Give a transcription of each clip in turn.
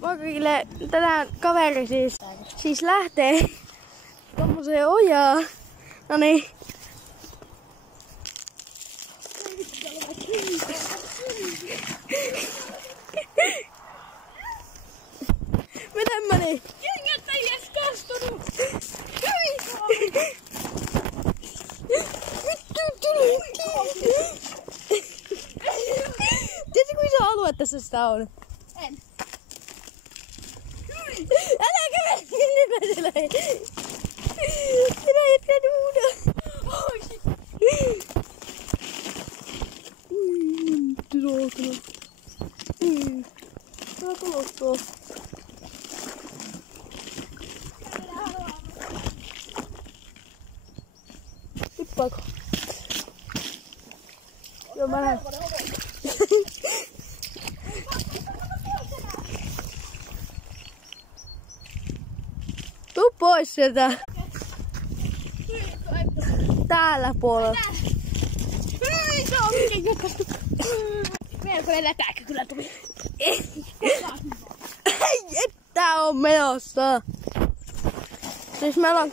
Kaikille tänään kaveri siis lähtee tommoseen ojaan. No niin. Miten meni? Kengät ei edes kastunut! Tiedätkö kuinka iso alue tässä sitä on? En. Älä kävele! Nyt mä siellä ei. Sinä et kaduuda. Nyt on alkanut. Tää kolottaa. Hyppääkö? Joo, mä lähden. Tuu pois sieltä. Täällä puolella. Hyi, se on miten jokaista. Melkoinen lätäkkä kyllä tuli. Ei, että on menossa. Siis me ollaan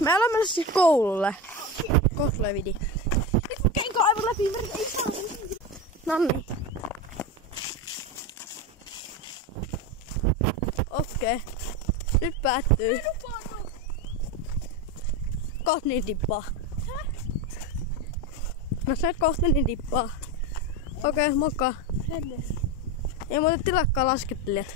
menossa siis koululle. Koslevidi. Nyt mä käin kaivon läpi, ei saa. Nonni. Okei. Nyt päättyy. Kohta niin tippaa. Mä sain kohta niin tippaa. Okei, moikka. Ei muuten tilakkaa laskettelijat.